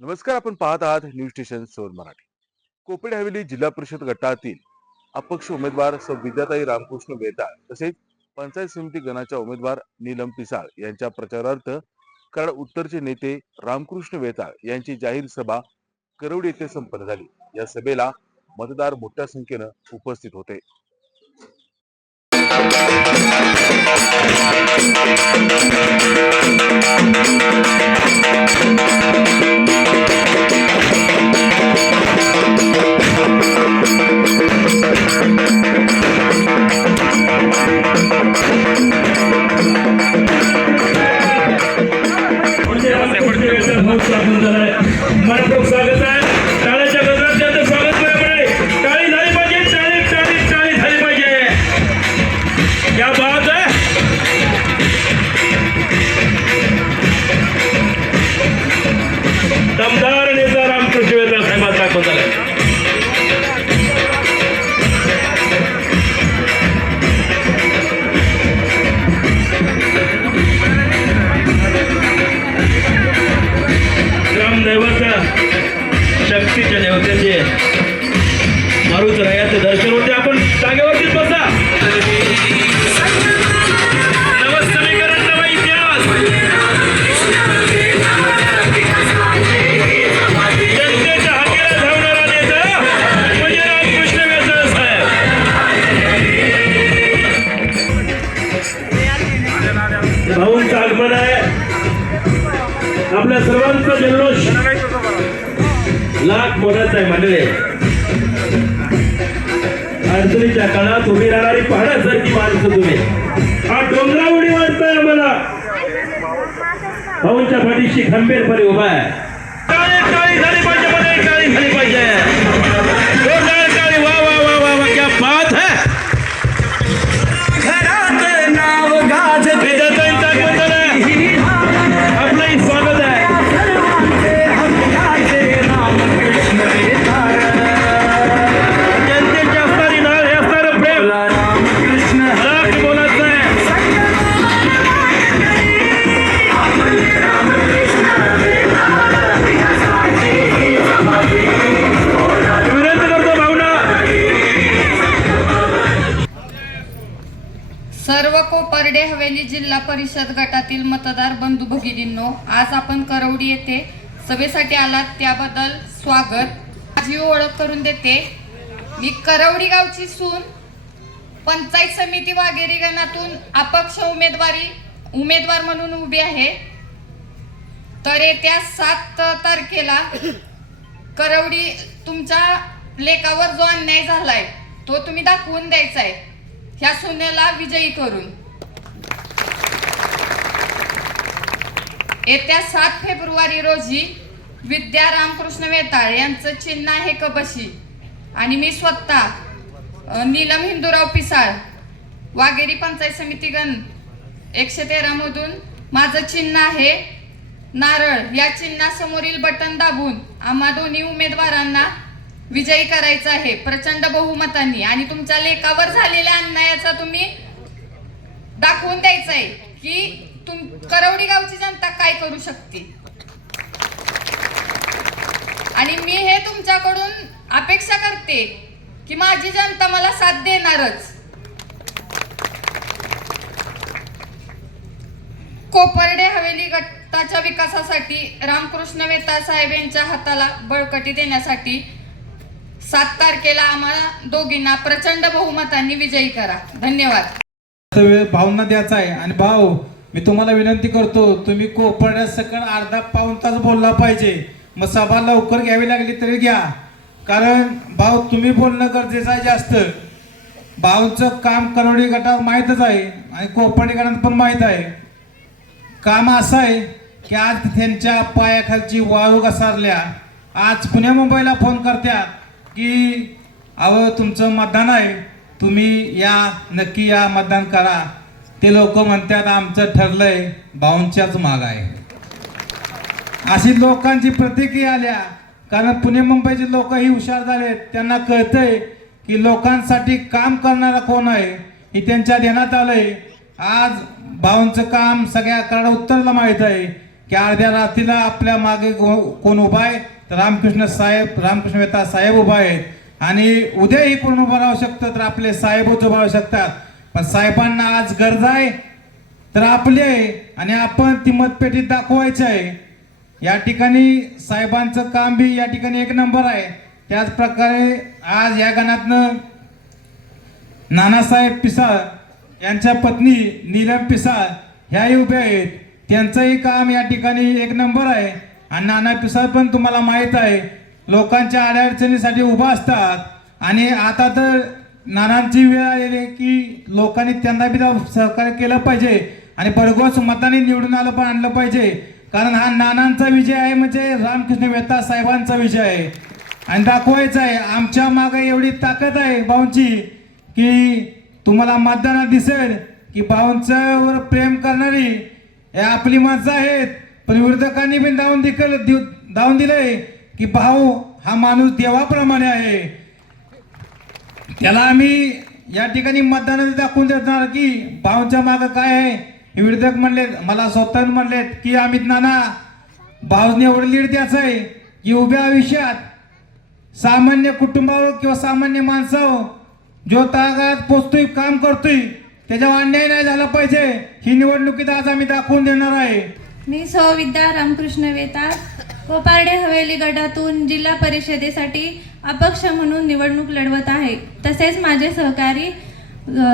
नमस्कार, आपण पाहत आहात न्यूज स्टेशन सोर मराठी। कोपेड हवेली जिल्हा परिषद गटातील अपक्ष उमेदवार सौ विद्याताई रामकृष्ण वेताळ तसेच पंचायत समिती गणाच्या उमेदवार नीलम पिसाळ यांच्या प्रचारार्थ कराड उत्तरचे नेते रामकृष्ण वेताळ यांची जाहीर सभा करवडी येथे संपन्न झाली। या सभेला मतदार मोठ्या संख्येने उपस्थित होते। स्वागत आहे, टाळ्याच्या गजरात त्यांचं स्वागत करायला टाळी झाली पाहिजे, टाळी टाळी टाळी झाली पाहिजे। क्या बात है। दमदार नेता रामकृष्ण वेताळ साहेबांचा दाखवत झालाय। शक्तीच्या देवतेचे मारुत रायाचे दर्शन होते। आपण जागेवरतीच बसा। नवसमीकरण नवा इतिहास, जनतेच्या हाकेला धावणारा नेता म्हणजे रामकृष्ण वेताळ साहेब। भाऊंचं आगमन आहे, आपल्या सर्वांचा जल्लोष लाख मोलाचा आहे। मंडळी, अडचणीच्या काळात उभी राहणारी पहाडासारखी माणसं तुम्ही, हा डोंगरा उडी वाटताय आम्हाला, भाऊंच्या पाठीशी खंबीरपणे उभा आहे। टाळी टाळी झाली पाहिजे, मध्ये टाळी झाली पाहिजे, जोरदार टाळी। वा वा वा वा वा, क्या बात है। घरात नाव गाज वेदाताईंचा गोंधळ आहे, आपलंही स्वागत आहे। सर्व कोपर्डे हवेली जिल्हा परिषद गटातील मतदार बंधू भगिनींनो, आज आपण करवडी येथे सभेसाठी आलात त्याबद्दल स्वागत। माझी ओळख करून देते, मी करवडी गावची सून, पंचायत समिती वाघेरी गणातून अपक्ष उमेदवार म्हणून उभी आहे। तर येत्या 7 तारखेला करवडी तुमच्या लेकावर जो अन्याय झालाय तो तुम्ही दाखवून द्यायचा आहे, ह्या सुनेला विजयी करून। येत्या 7 फेब्रुवारी रोजी विद्या रामकृष्ण वेताळ यांचं चिन्ह आहे कबशी, आणि मी स्वतः नीलम हिंदूराव पिसाळ वाघेरी पंचायत समिती गण 113 मधून माझं चिन्ह आहे नारळ। या चिन्हासमोरील बटन दाबून आम्हा दोन्ही उमेदवारांना विजयी करायचं आहे प्रचंड बहुमतांनी, आणि तुमच्या लेकावर झालेल्या अन्यायाचा तुम्ही दाखवून द्यायचं आहे की करवडी गावची जनता काय करू शकते। आणि मी हे तुमच्याकडून अपेक्षा करते की माझी जनता मला साथ देणारच। कोपर्डे हवेली गटाच्या विकासासाठी रामकृष्ण वेताळ साहेब यांच्या हाताला बळकटी देण्यासाठी 7 तारखेला आम्हाला दोघींना प्रचंड बहुमतांनी विजयी करा। धन्यवाद। भाऊंना द्यायचा आहे, आणि भाऊ मी तुम्हाला विनंती करतो, तुम्ही कोपर्ड्या सकट अर्धा पाऊण तास बोलला पाहिजे। मग सभा लवकर घ्यावी लागली तरी घ्या, कारण भाऊ तुम्ही बोलणं गरजेचं आहे जास्त। भाऊंचं काम करवडी गटात माहीतच आहे आणि कोपर्डे गटात पण माहीत आहे। काम असं आहे की आज त्यांच्या पायाखालची वाळू घसारल्या, आज पुण्या मुंबईला फोन करतात की अहो तुमचं मतदान आहे, तुम्ही या, नक्की या, मतदान करा। ते लोक म्हणतात आमचं ठरलंय, भाऊंच्याच माग आहे। अशी लोकांची प्रतिक्रिया आल्या, कारण पुणे मुंबईचे लोक ही हुशार झालेत, त्यांना कळतंय की लोकांसाठी काम करणारा कोण आहे हे त्यांच्या ध्यानात आलंय। आज भाऊंचं काम सगळ्या कराड उत्तरला माहीत आहे की अर्ध्या रात्रीला आपल्या मागे कोण उभा आहे तर रामकृष्ण वेता साहेब उभा आहेत आणि उद्याही कोण उभं राहू शकतं तर आपले साहेबच उभं राहू शकतात. पण साहेबांना आज गरज आहे तर आपली आहे आणि आपण ती मतपेटीत दाखवायचं आहे. या ठिकाणी साहेबांचं काम बी या ठिकाणी एक नंबर आहे. त्याच प्रकारे आज या गणातनं नानासाहेब पिसाळ यांच्या पत्नी नीलम पिसाळ ह्याही उभ्या आहेत. त्यांचंही काम या ठिकाणी एक नंबर आहे आणि नाना पिसाळ पण तुम्हाला माहीत आहे लोकांच्या अडचणीसाठी उभा असतात आणि आता तर नानांची वेळ आलेली आहे की लोकांनी त्यांना बी सहकार्य केलं पाहिजे आणि भरघोस मताने निवडून आणलं पाहिजे. कारण हा नानांचा विजय आहे म्हणजे रामकृष्ण वेता साहेबांचा विजय आहे आणि दाखवायचं आहे आमच्या मागे एवढी ताकद आहे भाऊंची की तुम्हाला मतदानात दिसेल की भाऊंच्यावर प्रेम करणारी हे आपली माणसं आहेत. पण विरोधकांनी पण दावून दिलंय की भाऊ हा माणूस देवाप्रमाणे आहे. त्याला आम्ही या ठिकाणी मतदानात दाखवून देणार की भाऊंच्या मागं काय आहे. हे विरोधक म्हणलेत मला स्वतः म्हणलेत की अमित नाना भाऊने एवढं लीड द्यायचं आहे की उभ्या आयुष्यात सामान्य कुटुंबावर किंवा सामान्य माणसावर जो तळागाळात पोचतोय काम करतोय त्याच्यावर अन्याय नाही झाला पाहिजे. ही निवडणुकीत आज आम्ही दाखवून देणार आहे. मी सौ विद्या रामकृष्ण वेताळ कोपारडे हवेली गटातून जिल्हा परिषदेसाठी अपक्ष म्हणून निवडणूक लढवत आहे. तसेच माझे सहकारी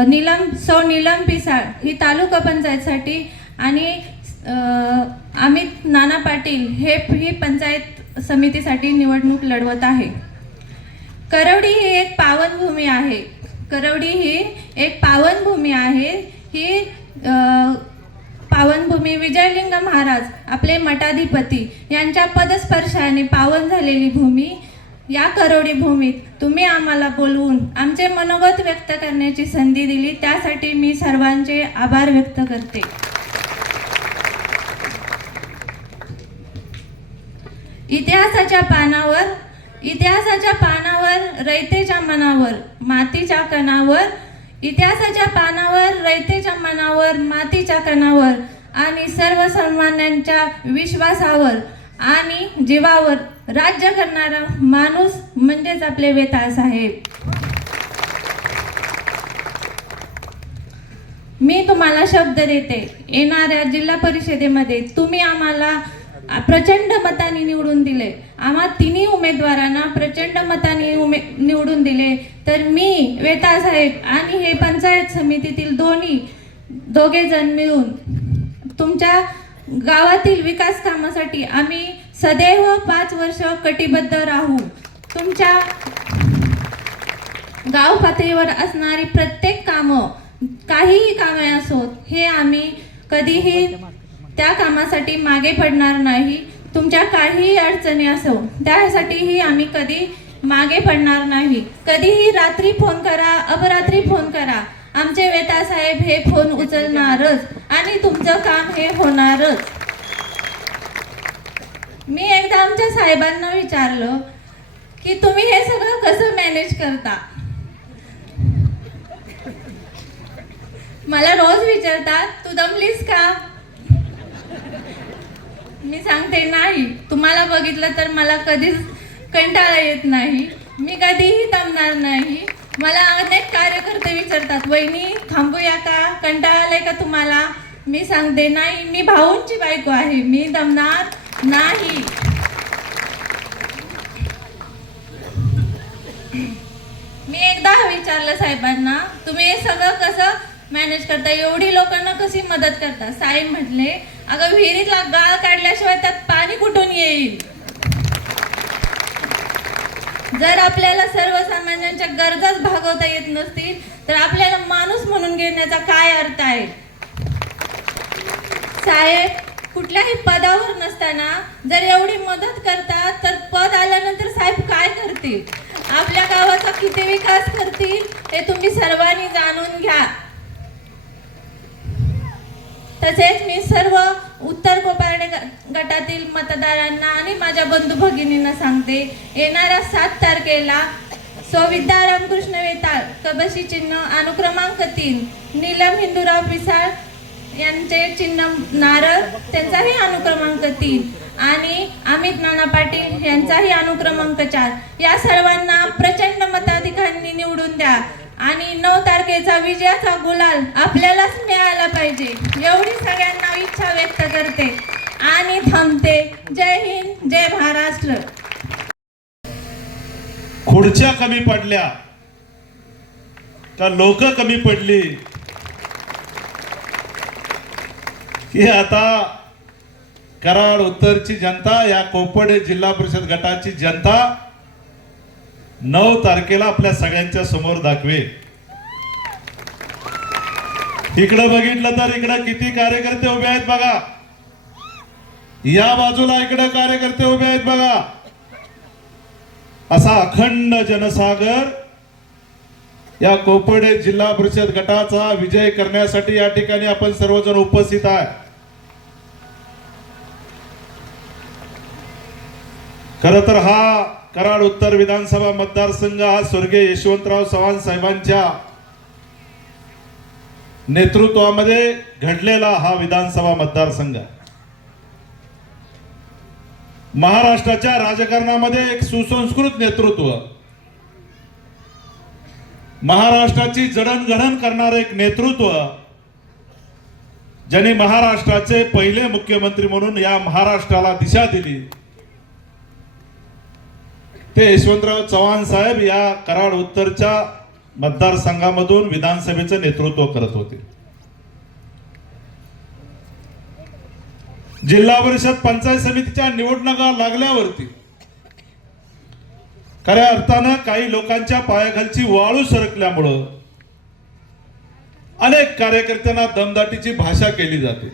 नीलम पिसाळ ही तालुका पंचायतसाठी आणि अमित नाना पाटील ही पंचायत समितीसाठी निवडणूक लढवत आहे. करवडी ही एक पावनभूमी आहे. ही पावनभूमी विजयलिंग महाराज आपले मठाधिपती यांच्या पदस्पर्शाने पावन झालेली भूमी. या करवडी भूमीत तुम्ही आम्हाला बोलवून आमचे मनोगत व्यक्त करण्याची संधी दिली त्यासाठी मी सर्वांचे आभार व्यक्त करते. इतिहासाच्या पानावर रयतेच्या मनावर मातीच्या कणावर आणि सर्वसामान्यांच्या विश्वासावर आणि जीवावर राज्य करणारा माणूस म्हणजेच आपले वेताळ साहेब. मी तुम्हाला शब्द देते येणाऱ्या जिल्हा परिषदेमध्ये तुम्ही आम्हाला प्रचंड मताने निवडून दिले. आम्हा तिन्ही उमेदवारांना प्रचंड मताने निवडून दिले तर मी वेताळ साहेब आणि हे पंचायत समितीतील दोघे जण मिळून तुमच्या गावातील विकास कामासाठी आम्ही सदैव 5 वर्ष कटिबद्ध राहू. तुमच्या गाव पातळीवर असणारी प्रत्येक काहीही कामे असोत हे आम्ही कधीही त्या कामासाठी मागे पडणार नाही. तुमच्या काहीही अडचणी असो त्यासाठीही आम्ही कधी मागे पडणार नाही. कधीही रात्री फोन करा अपरात्री फोन करा आमचे वेताळ साहेब हे फोन उचलणारच आणि तुमचं काम हे होणारच. मी एकदा आमच्या साहेबांना विचारलं की तुम्ही हे सगळं कसं मॅनेज करता. मला रोज विचारतात तू दमलीस का. मी सांगते नाही. तुम्हाला बघितलं तर मला कधीच कंटाळा येत नाही. मी कधीही दमणार नाही. मला अनेक कार्यकर्ते विचारतात वहिनी थांबूया का कंटाळा आलाय का तुम्हाला. मी सांगते नाही मी भाऊंची बायको आहे मी दमणार नाही. मी एकदा विचारलं साहेबांना तुम्ही हे सगळं कसं मॅनेज करता एवढी लोकांना कशी मदत करता. साहेब म्हटले अगं विहिरीतला गाळ काढल्याशिवाय त्यात पाणी कुठून येईल. जर आपल्याला सर्वसामान्यांच्या गरजाच भागवता येत नसतील तर आपल्याला माणूस म्हणून घेण्याचा काय अर्थ आहे. साहेब कुठल्याही पदावर नसताना जर एवढी मदत करतात तर पद आल्यानंतर साहेब काय करतील आपल्या गावाचा किती विकास करतील हे तुम्ही सर्वांनी जाणून घ्या. तसेच मी सर्व उत्तर कोपारडे गटातील मतदारांना आणि माझ्या बंधू भगिनींना सांगते येणाऱ्या 7 तारखेला सौविद्या रामकृष्ण वेताळ कबशी चिन्ह अनुक्रमांक 3 नीलम हिंदूराव पिसाळ यांचे चिन्ह नारळ, त्यांचाही अनुक्रमांक 3 आणि अमित नाना पाटील यांचाही अनुक्रमांक 4. या सर्वांना प्रचंड मताधिकांनी निवडून द्या आणि 9 तारखेचा विजयाचा गुलाल आपल्यालाच मिळाला पाहिजे एवढी सगळ्यांना इच्छा व्यक्त करते आणि थांबते. जय हिंद, जय महाराष्ट्र. खुर्च्या कमी पडल्या का लोक कमी पडली की आता कराड उत्तरची जनता, या कोपड जिल्हा परिषद गटाची जनता 9 तारखेला आपल्या सगळ्यांच्या समोर दाखवे. इकडे बघितलं तर इकडे किती कार्यकर्ते उभे आहेत बघा, या बाजूला इकडे कार्यकर्ते उभे आहेत बघा. असा अखंड जनसागर या कोपड जिल्हा परिषद गटाचा विजय करण्यासाठी या ठिकाणी आपण सर्वजण उपस्थित आहे. खर तर हा कराड उत्तर विधानसभा मतदारसंघ हा स्वर्गीय यशवंतराव चव्हाण साहेबांच्या नेतृत्वामध्ये घडलेला हा विधानसभा मतदारसंघ आहे. महाराष्ट्राच्या राजकारणामध्ये एक सुसंस्कृत नेतृत्व, महाराष्ट्राची जडणघडण करणारे एक नेतृत्व, ज्यांनी महाराष्ट्राचे पहिले मुख्यमंत्री म्हणून या महाराष्ट्राला दिशा दिली, ते यशवंतराव चव्हाण साहेब या कराड उत्तरच्या मतदारसंघामधून विधानसभेचं नेतृत्व करत होते. जिल्हा परिषद पंचायत समितीच्या निवडणुका लागल्यावरती खऱ्या अर्थानं काही लोकांच्या पायाखालची वाळू सरकल्यामुळं अनेक कार्यकर्त्यांना दमदाटीची भाषा केली जाते.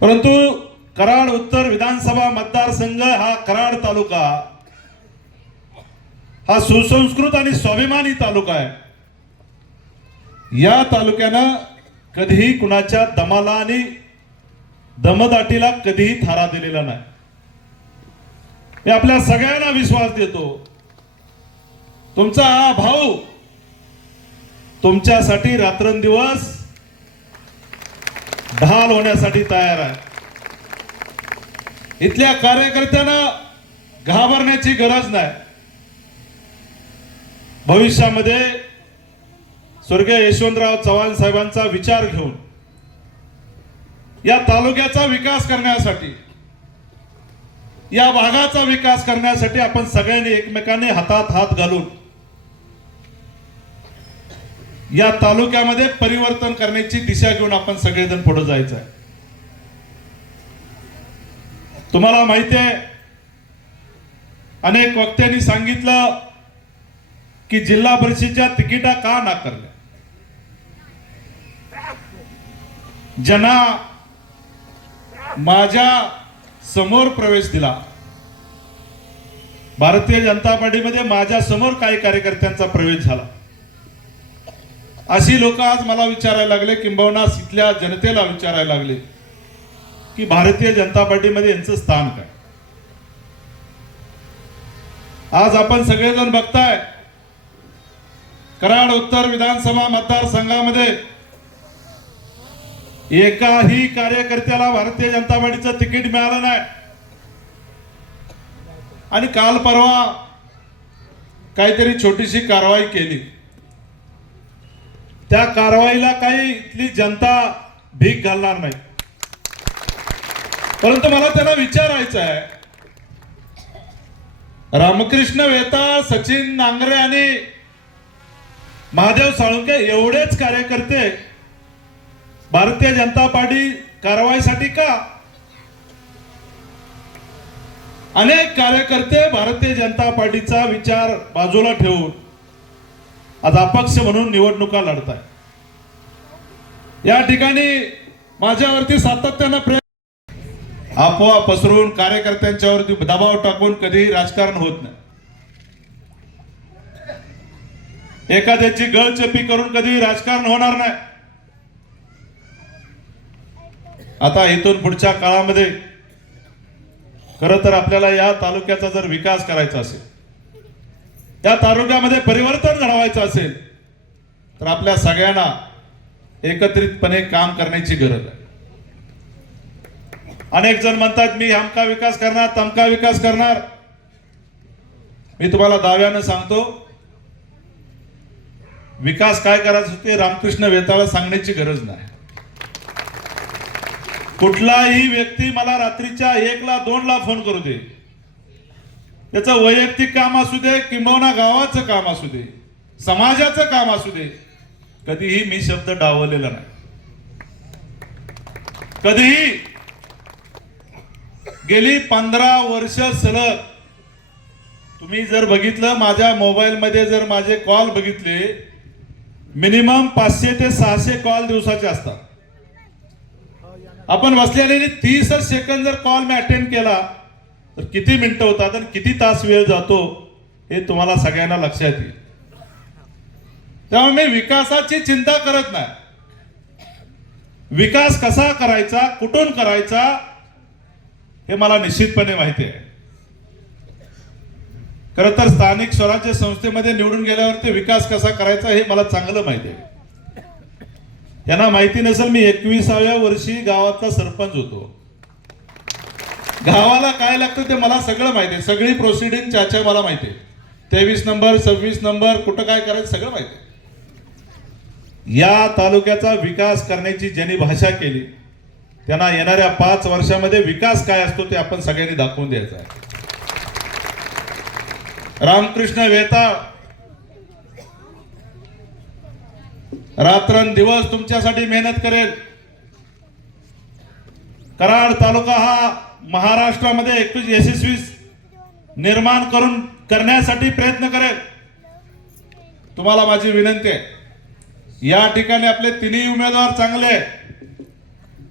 परंतु कराड उत्तर विधानसभा मतदारसंघ हा कराड तालुका हा सुसंस्कृत आणि स्वाभिमानी तालुका आहे. या तालुक्यानं कधीही कुणाच्या दमाला आणि दमदाटीला कधीही थारा दिलेला नाही. मी आपल्या सगळ्यांना विश्वास देतो, तुमचा हा भाऊ तुमच्यासाठी रात्रंदिवस ढाल होण्यासाठी तयार आहे. इथल्या कार्यकर्त्यांना घाबरण्याची गरज नाही. भविष्यामध्ये स्वर्गीय यशवंतराव चव्हाण साहेबांचा विचार घेऊन या तालुक्याचा विकास करण्यासाठी, या भागाचा विकास करण्यासाठी आपण सगळ्यांनी एकमेकांनी हातात हात घालून या तालुक्यामध्ये परिवर्तन करण्याची दिशा घेऊन आपण सगळेजण पुढे जायचं आहे. तुम्हाला माहिती आहे, अनेक वक्त्यांनी सांगितलं की जिल्हा परिषदेच्या तिकिटा का नाकारल्या. ज्यांना माझ्या समोर प्रवेश दिला, भारतीय जनता पार्टीमध्ये माझ्या समोर काही कार्यकर्त्यांचा प्रवेश झाला, अशी लोक आज मला विचारायला लागले, किंबहुना इथल्या जनतेला विचारायला लागले की भारतीय जनता पार्टीमध्ये यांचं स्थान काय. आज आपण सगळेजण बघताय, कराड उत्तर विधानसभा मतदारसंघामध्ये एकाही कार्यकर्त्याला भारतीय जनता पार्टीचं तिकीट मिळालं नाही. आणि काल परवा काहीतरी छोटीशी कारवाई केली, त्या कारवाईला काही इथली जनता भीक घालणार नाही. परंतु मला त्यांना विचारायचं आहे, रामकृष्ण वेताळ, सचिन नांगरे आणि महादेव साळुंके एवढेच कार्यकर्ते भारतीय जनता पार्टी कारवाईसाठी का? अनेक कार्यकर्ते भारतीय जनता पार्टीचा विचार बाजूला ठेवून आज अपक्ष म्हणून निवडणुका लढताय. या ठिकाणी माझ्यावरती सातत्यानं अफवा पसरवून कार्यकर्त्यांच्यावरती दबाव टाकून कधीही राजकारण होत नाही. एखाद्याची गळचेपी करून कधीही राजकारण होणार नाही. आता इथून पुढच्या काळामध्ये खरं तर आपल्याला या तालुक्याचा जर विकास करायचा असेल, या तालुक्यामध्ये परिवर्तन घडवायचं असेल, तर आपल्या सगळ्यांना एकत्रितपणे काम करण्याची गरज आहे. अनेक जण म्हणतात मी हमका विकास करणार, तमका विकास करणार. मी तुम्हाला दाव्यानं सांगतो, विकास काय करायचं ते रामकृष्ण वेताळला सांगण्याची गरज नाही. कुठलाही व्यक्ती मला रात्रीच्या 1ला 2ला फोन करू दे, त्याचं वैयक्तिक काम असू दे किंबहुना गावाचं काम असू दे, समाजाचं काम असू दे, कधीही मी शब्द डावलेला नाही. कधीही गेली 15 वर्ष सलग तुम्ही जर बघितलं, माझ्या मोबाईल मध्ये जर माझे कॉल बघितले, मिनिमम 500 ते 600 कॉल दिवसाचे असतात. आपण बसलेले 30 सेकंद जर कॉल मी अटेंड केला तर किती मिनिटं होतात आणि किती तास वेळ जातो हे तुम्हाला सगळ्यांना लक्षात येईल. त्यामुळे मी विकासाची चिंता करत नाही. विकास कसा करायचा, कुठून करायचा हे मला निश्चितपणे माहिती आहे. खरं तर स्थानिक स्वराज्य संस्थेमध्ये निवडून गेल्यावर विकास कसा करायचा हे मला चांगलं माहिती आहे. यांना माहिती नसेल, मी 21व्या वर्षी गावाचा सरपंच होतो. गावाला काय लागतं ते मला सगळं माहिती आहे. सगळी प्रोसिडिंग चाचा मला माहिती आहे. 23 नंबर 26 नंबर कुठं काय करायचं सगळं माहिती आहे. या तालुक्याचा विकास करण्याची ज्यांनी भाषा केली त्यांना येणाऱ्या 5 वर्षामध्ये विकास काय असतो ते आपण सगळ्यांनी दाखवून द्यायचं आहे. रामकृष्ण वेताळ रात्रंदिवस तुमच्यासाठी मेहनत करेल. कराड तालुका हा महाराष्ट्रामध्ये एक यशस्वी निर्माण करण्यासाठी प्रयत्न करेल. तुम्हाला माझी विनंती आहे, या ठिकाणी आपले तिन्ही उमेदवार चांगले,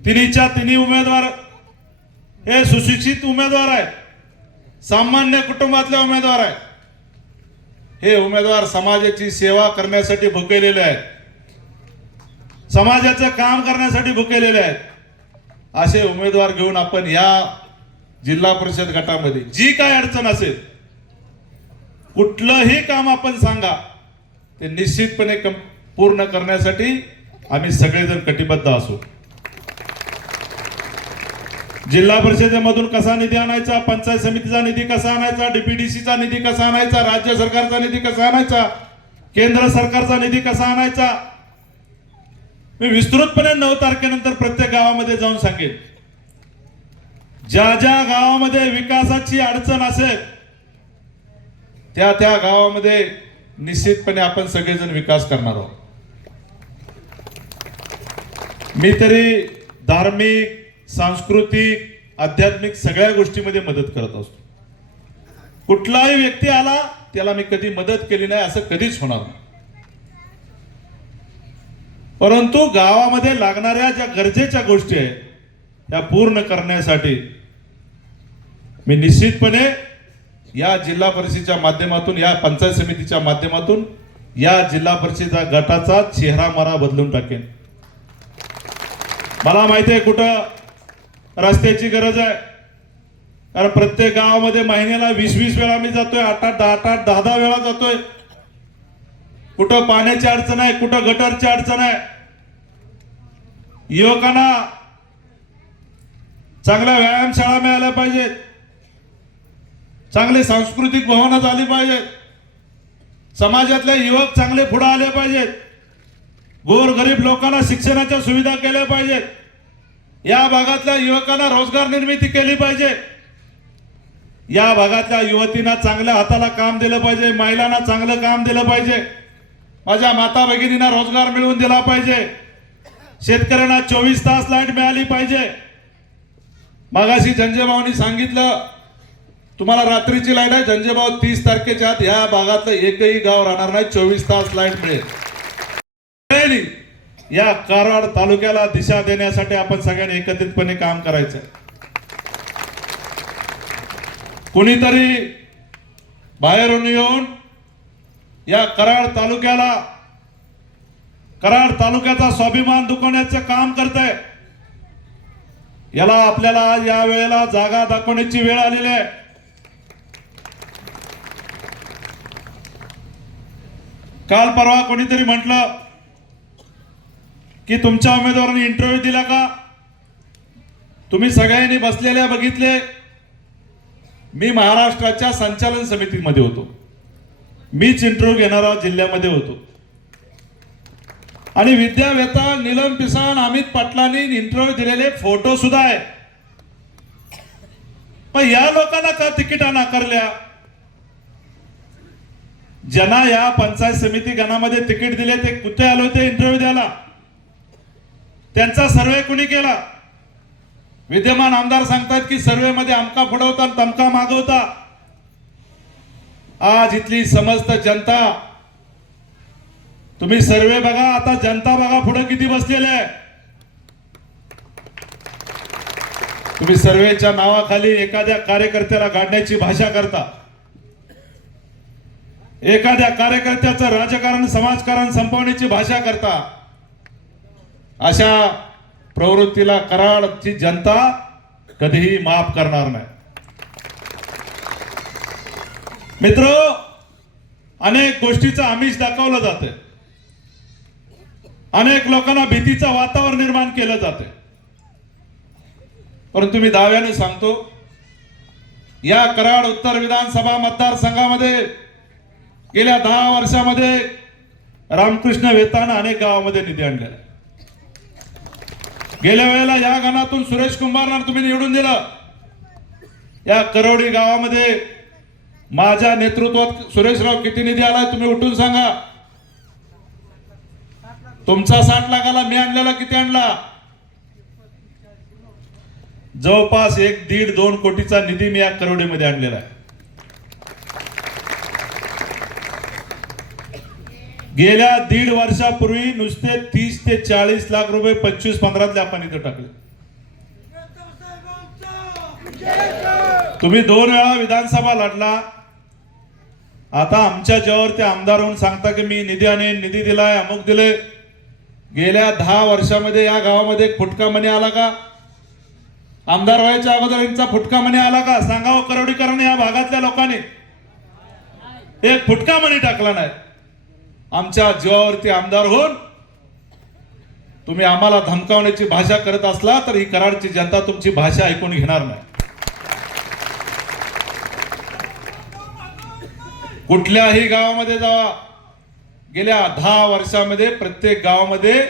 तिन्हीच्या तिन्ही उमेदवार हे सुशिक्षित उमेदवार आहेत, सामान्य कुटुंबातले उमेदवार आहेत. हे उमेदवार समाजाची सेवा करण्यासाठी भुकेलेले आहेत, समाजाचं काम करण्यासाठी भुकेलेले आहेत. असे उमेदवार घेऊन आपण या जिल्हा परिषद गटामध्ये जी काय अडचण असेल, कुठलंही काम आपण सांगा, ते निश्चितपणे पूर्ण करण्यासाठी आम्ही सगळेजण कटिबद्ध असू. जिल्हा परिषदेमधून कसा निधी आणायचा, पंचायत समितीचा निधी कसा आणायचा, डीपीडीसीचा निधी कसा आणायचा, राज्य सरकारचा निधी कसा आणायचा, केंद्र सरकारचा निधी कसा आणायचा, मी विस्तृतपणे 9 तारखेनंतर प्रत्येक गावामध्ये जाऊन सांगेन. ज्या ज्या गावामध्ये विकासाची अडचण असेल त्या त्या गावामध्ये निश्चितपणे आपण सगळेजण विकास करणार आहोत. मी तरी धार्मिक, सांस्कृतिक, आध्यात्मिक सगळ्या गोष्टीमध्ये मदत करत असतो. कुठलाही व्यक्ती आला त्याला मी कधी मदत केली नाही असं कधीच होणार नाही. परंतु गावामध्ये लागणाऱ्या ज्या गरजेच्या गोष्टी आहेत त्या पूर्ण करण्यासाठी मी निश्चितपणे या जिल्हा परिषदेच्या माध्यमातून, या पंचायत समितीच्या माध्यमातून या जिल्हा परिषद गटाचा चेहरा बदलून टाकेन. मला माहिती आहे कुठं रस्त्याची गरज आहे, कारण प्रत्येक गावामध्ये महिन्याला 20-20 वेळा मी जातोय, 8-8, 10-10 वेळा जातोय. कुठं पाण्याची अडचण आहे, कुठं गटरची अडचण आहे. युवकांना चांगल्या व्यायामशाळा मिळाल्या पाहिजेत, चांगले सांस्कृतिक भवनं झाली पाहिजेत, समाजातले युवक चांगले पुढे आले पाहिजेत, गोरगरीब लोकांना शिक्षणाच्या सुविधा केल्या पाहिजेत, या भागातल्या युवकांना रोजगार निर्मिती केली पाहिजे, या भागातल्या युवतींना चांगल्या हाताला काम दिलं पाहिजे, महिलांना चांगलं काम दिलं पाहिजे, माझ्या माता भगिनींना रोजगार मिळवून दिला पाहिजे, शेतकऱ्यांना 24 तास लाईट मिळाली पाहिजे. मागाशी जंजेभाऊनी सांगितलं तुम्हाला रात्रीची लाईट आहे, जंजेभाऊ 30 तारखेच्या आत या भागातलं एकही गाव राहणार नाही, 24 तास लाईट मिळेल. या कराड तालुक्याला दिशा देण्यासाठी आपण सगळ्यांनी एकत्रितपणे काम करायचं. कुणीतरी बाहेरून येऊन या कराड तालुक्याचा स्वाभिमान दुखवण्याचं काम करतंय. याला आपल्याला या वेळेला जागा दाखवण्याची वेळ आलेली आहे. काल परवा कोणीतरी म्हटलं की तुमच्या उमेदवारांनी इंटरव्ह्यू दिला का? तुम्ही सगळ्यांनी बसलेल्या बघितले. मी महाराष्ट्राच्या संचालन समितीमध्ये होतो. मीच इंटरव्ह्यू घेणारा जिल्ह्यामध्ये होतो. आणि विद्या वेताळ, नीलम पिसाळ, अमित पाटलांनी इंटरव्ह्यू दिलेले फोटो सुद्धा आहे. पण या लोकांना का तिकिटा नाकारल्या? ज्यांना या पंचायत समिती गणामध्ये तिकीट दिले ते कुठे आले होते इंटरव्ह्यू द्यायला? त्यांचा सर्वे कुणी केला? विद्यमान आमदार सांगतात की सर्वे मध्ये अमका फोडवता तमका मागवता. आज इथली समस्त जनता, तुम्ही सर्वे बघा, आता जनता बघा पुढे किती बसलेले आहे. तुम्ही सर्वेच्या नावाखाली एखाद्या कार्यकर्त्याला गाडण्याची भाषा करता. एखाद्या कार्यकर्त्याचं राजकारण, समाजकारण संपवण्याची भाषा करता. अशा प्रवृत्तीला कराडची जनता कधीही माफ करणार नाही. मित्र, अनेक गोष्टीचं आमिष दाखवलं जाते. अनेक लोकांना भीतीचं वातावरण निर्माण केलं जाते. परंतु मी दाव्याने सांगतो, या कराड उत्तर विधानसभा मतदारसंघामध्ये गेल्या 10 वर्षामध्ये रामकृष्ण वेताळानं अनेक गावामध्ये निधी आणलेला. गेल्या वेळेला या गणातून सुरेश कुंभारला तुम्ही निवडून दिलं. या करवडी गावामध्ये माझ्या नेतृत्वात सुरेशराव किती निधी आलाय तुम्ही उठून सांगा. तुमचा 60 लाखाला मी आणलेला किती आणला? जवळपास 1-1.5-2 कोटीचा निधी मी या करवडीमध्ये आणलेला आहे. गेल्या 1.5 वर्षापूर्वी नुसते 30 ते 40 लाख रुपये 25-15 आपण इथं टाकले. तुम्ही 2 वेळा विधानसभा लढला. आता आमच्या जेव्हावरती आमदार होऊन सांगता की मी निधी आणेन, निधी दिलाय, अमुक दिले. गेल्या 10 वर्षामध्ये या गावामध्ये एक फुटका मणी आला का? आमदार व्हायच्या अगोदर यांचा फुटका मणी आला का? सांगावं करवडीकरांनी, या भागातल्या लोकांनी एक फुटका मणी टाकला नाही. आमच्या जीवावरती आमदार होऊन तुम्ही आम्हाला धमकावण्याची भाषा करत असला तर ही कराडची जनता तुमची भाषा ऐकून घेणार नाही. कुठल्याही गावामध्ये जावा, गेल्या 10 वर्षामध्ये प्रत्येक गावामध्ये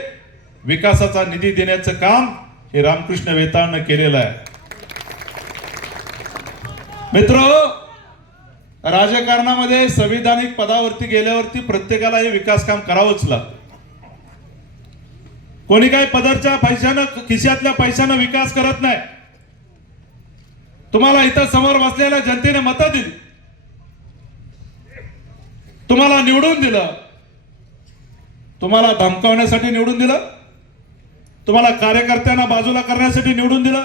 विकासाचा निधी देण्याचं काम हे रामकृष्ण वेताळानं केलेलं आहे. मित्र, राजकारणामध्ये संविधानिक पदावरती गेल्यावरती प्रत्येकाला हे विकास काम करावंच लागतं. कोणी काही पदरच्या पैशानं, खिशातल्या पैशानं विकास करत नाही. तुम्हाला इथं समोर बसलेल्या जनतेने मतं दिली, तुम्हाला निवडून दिलं, तुम्हाला धमकावण्यासाठी निवडून दिलं, तुम्हाला कार्यकर्त्यांना बाजूला करण्यासाठी निवडून दिलं.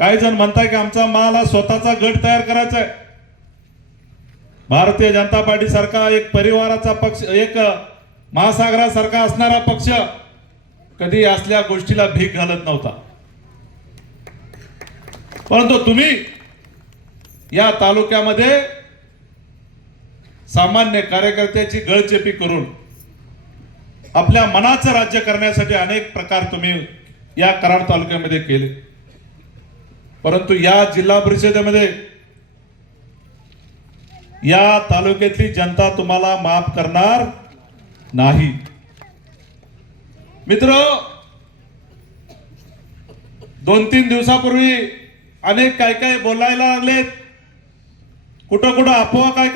काही जण म्हणताय की आमचा मला स्वतःचा गट तयार करायचा आहे. भारतीय जनता पार्टी सारखा एक परिवाराचा पक्ष, एक महासागरासारखा असणारा पक्ष कधी असल्या गोष्टीला भीक घालत नव्हता. परंतु तुम्ही या तालुक्यामध्ये सामान्य कार्यकर्त्याची गळचेपी करून आपल्या मनाचं राज्य करण्यासाठी अनेक प्रकार तुम्ही या कराड तालुक्यामध्ये केले. परंतु या जिल्हा परिषदेमध्ये या तालुक्यातली जनता तुम्हाला माफ करणार नाही. मित्र, 2-3 दिवसापूर्वी अनेक काय बोलायला लागलेत, कुठं अफवा काय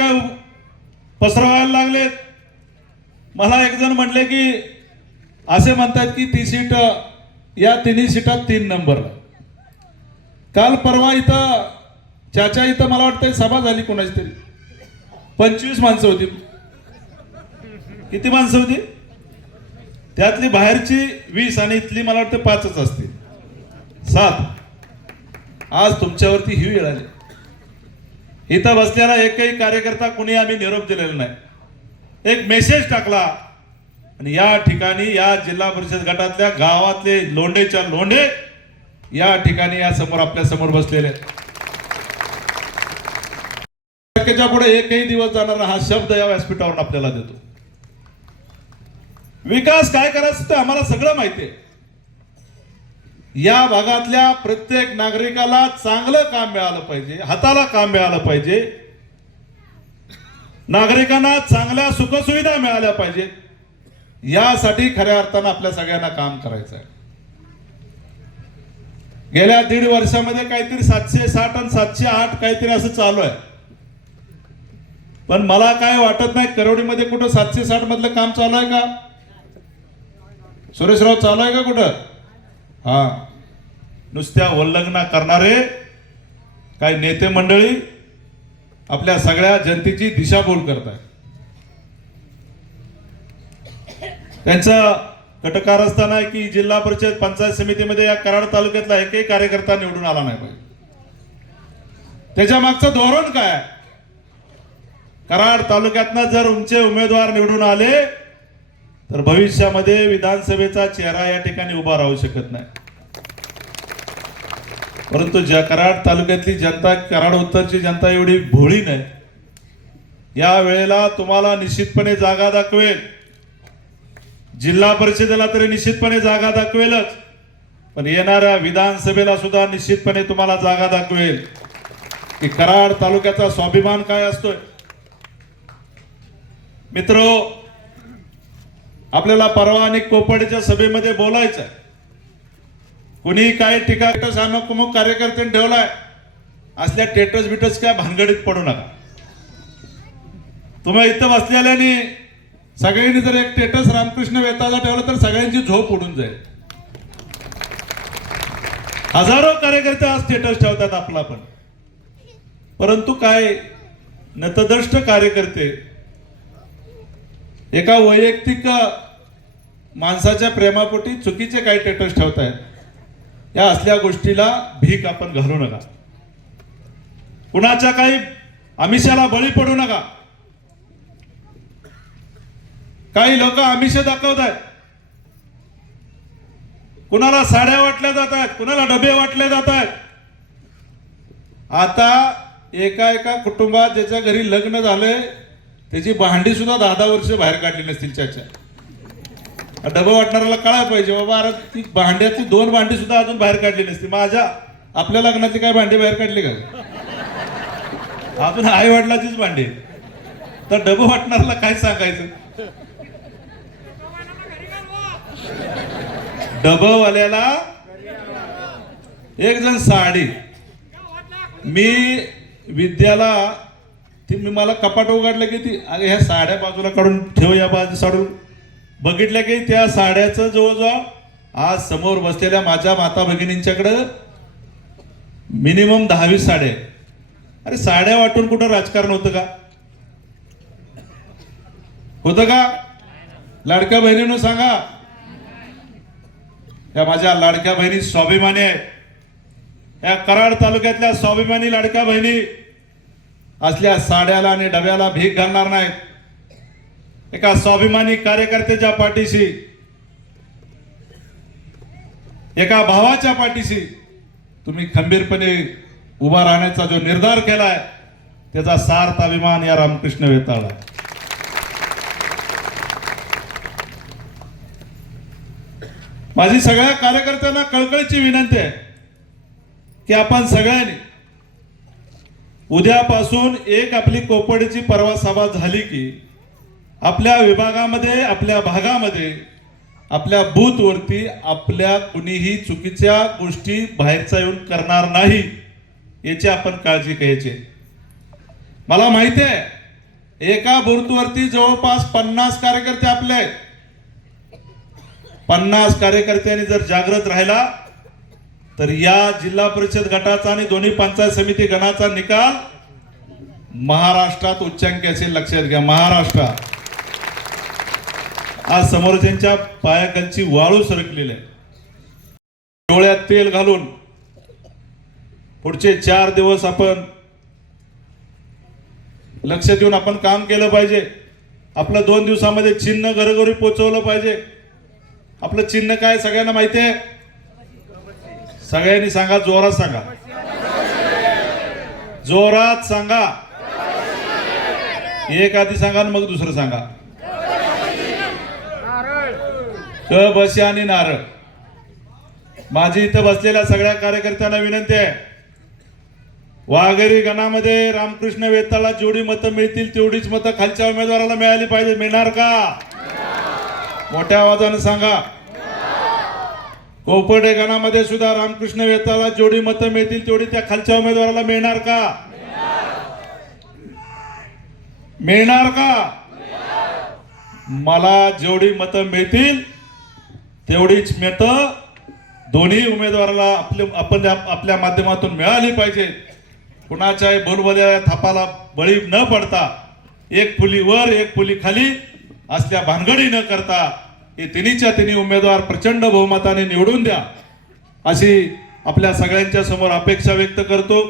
पसरवायला लागलेत. मला एक जण म्हणले की असे म्हणतात की ती सीट, या तिन्ही सीटात 3 नंबरला. काल परवा इथं चाचा इथं मला वाटतं सभा झाली कोणाची तरी, 25 माणसं होती. किती माणसं होती? त्यातली बाहेरची 20 आणि इथली मला वाटतं 5च असतील, 7. आज तुमच्यावरती ही वेळ आली. इथं बसलेला एकही कार्यकर्ता कुणी आम्ही निरोप दिलेला नाही. एक मेसेज टाकला आणि या ठिकाणी या जिल्हा परिषद गटातल्या गावातले लोंढेच्या लोंढे या ठिकाणी या समोर आपल्या समोर बसलेले. पुढे एकही दिवस जाणार हा शब्द या व्यासपीठावरून आपल्याला देतो. विकास काय करायचं ते आम्हाला सगळं माहिती आहे. या भागातल्या प्रत्येक नागरिकाला चांगलं काम मिळालं पाहिजे, हाताला काम मिळालं पाहिजे, नागरिकांना चांगल्या सुखसुविधा मिळाल्या पाहिजेत. यासाठी खऱ्या अर्थानं आपल्या सगळ्यांना काम करायचं आहे. गेल्या 1.5 वर्षामध्ये काहीतरी 760 आणि 708 काहीतरी असं चालू आहे. पण मला काय वाटत नाही करवडीमध्ये कुठं 760 मधलं काम चालू आहे का? सुरेशराव चालू आहे का कुठं? हा, नुसत्या उल्लंघना करणारे काही नेते मंडळी आपल्या सगळ्या जनतेची दिशाभूल करतात. त्यांचं कटकार असताना की जिल्हा परिषद पंचायत समितीमध्ये या कराड तालुक्यातला एकही कार्यकर्ता निवडून आला नाही पाहिजे. त्याच्या मागचं धोरण काय? कराड तालुक्यातनं जर उमचे उमेदवार निवडून आले तर भविष्यामध्ये विधानसभेचा चेहरा या ठिकाणी उभा राहू शकत नाही. परंतु ज्या कराड तालुक्यातली जनता, कराड उत्तरची जनता एवढी भोळी नाही. या वेळेला तुम्हाला निश्चितपणे जागा दाखवेल, जिल्हा परिषदेला तरी निश्चितपणे जागा दाखवेलच, पण येणाऱ्या विधानसभेला सुद्धा निश्चितपणे तुम्हाला जागा दाखवेल की कराड तालुक्याचा स्वाभिमान काय असतोय. मित्रो, आपल्याला परवा आणि कोपर्डीच्या सभेमध्ये बोलायचं आहे. कोणी काय टीका सानुकमुख कार्यकर्त्यांनी ठेवलाय, असल्या टेटस बिटस काय भानगडीत पडू नका. तुम्ही इथं बसलेल्याने सगळ्यांनी जर एक टेटस रामकृष्ण वेताचा ठेवला तर सगळ्यांची झोप उडून जाईल. हजारो कार्यकर्ते आज स्टेटस ठेवतात आपला पण, परंतु काय नतद्रष्ट कार्यकर्ते एका वैयक्तिक माणसाच्या प्रेमापोटी चुकीचे काही स्टेटस ठेवतायत. या असल्या गोष्टीला भीक आपण घालू नका. कुणाच्या काही आमिषाला बळी पडू नका. काही लोक आमिष दाखवत आहेत, कुणाला साड्या वाटल्या जात आहेत, कुणाला डबे वाटले जात आहेत. आता एका कुटुंबात ज्याच्या घरी लग्न झालंय त्याची भांडी सुद्धा 10-10 वर्ष बाहेर काढली नसतील. चाचा, डबं वाटणाऱ्याला कळायला पाहिजे बाबा, अरे ती भांड्याची 2 भांडी सुद्धा अजून बाहेर काढली नसती. माझ्या आपल्या लग्नातली काय भांडी बाहेर काढली का? अजून आई वडिलाचीच भांडी. तर डबं वाटणाऱ्याला काय सांगायचं? डबवाल्याला एक जण साडी, मी विद्याला ती मला कपाट उघडलं की ती अगे ह्या साड्या बाजूला काढून ठेव, या बाजू साडून बघितल्या की त्या साड्याचं जवळजवळ आज समोर बसलेल्या माझ्या माता भगिनींच्याकडं मिनिमम 10-20 साड्या. अरे साड्या वाटून कुठं राजकारण होतं का? होतं का? लाडक्या बहिणींनो सांगा. या माझ्या लाडक्या बहिणी स्वाभिमानी आहेत. या कराड तालुक्यातल्या स्वाभिमानी लाडक्या बहिणी असल्या साड्याला आणि डब्याला भीक घालणार नाहीत. एका स्वाभिमानी कार्यकर्त्याच्या पाठीशी, एका भावाच्या पाठीशी तुम्ही खंबीरपणे उभा राहण्याचा जो निर्धार केलाय त्याचा सार्थ अभिमान या रामकृष्ण वेताळला. माझी सगळ्या कार्यकर्त्यांना कळकळीची विनंती आहे की आपण सगळ्यांनी उद्यापासून एक आपली कोपर्डीची परवा सभा झाली की आपल्या विभागामध्ये, आपल्या भागामध्ये, आपल्या बूथवरती आपल्या कुणीही चुकीच्या गोष्टी बाहेरचा येऊन करणार नाही याची आपण काळजी घ्यायची. मला माहिती आहे एका बूथवरती जवळपास 50 कार्यकर्ते आपले आहेत. 50 कार्यकर्त्यांनी जर जागृत राहिला तर या जिल्हा परिषद गटाचा आणि दोन्ही पंचायत समिती गणाचा निकाल महाराष्ट्रात उच्चांकी असेल. लक्षात घ्या, महाराष्ट्रात. आज समोरच्यांच्या पायाखालची वाळू सरकलेली आहे. डोळ्यात तेल घालून पुढचे 4 दिवस आपण लक्ष देऊन आपण काम केलं पाहिजे. आपलं 2 दिवसामध्ये चिन्ह घरोघरी पोहोचवलं पाहिजे. आपलं चिन्ह काय सगळ्यांना माहिती आहे? सगळ्यांनी सांगा, जोरात सांगा, जोरात सांगा. एक आधी सांगा मग दुसरं सांगा. क बशी आणि नारळ. माझी इथं बसलेल्या सगळ्या कार्यकर्त्यांना विनंती आहे, वाघेरी गणामध्ये रामकृष्ण वेताळला जेवढी मतं मिळतील तेवढीच मतं खालच्या उमेदवाराला मिळाली पाहिजे. मिळणार का? मोठ्या आवाजाने सांगा. कोपर्डे गणामध्ये सुद्धा रामकृष्ण वेताळला जेवढी मतं मिळतील तेवढी त्या खालच्या उमेदवाराला मिळणार का? मिळणार का? मला जेवढी मतं मिळतील तेवढीच मतं दोन्ही उमेदवाराला आपल्या माध्यमातून मिळाली पाहिजे. कुणाच्याही बोलबोल्या थापाला बळी न पडता एक फुली वर एक फुली खाली असल्या भानगडी न करता हे तिन्हीच्या तिन्ही उमेदवार प्रचंड बहुमताने निवडून द्या अशी आपल्या सगळ्यांच्या समोर अपेक्षा व्यक्त करतो.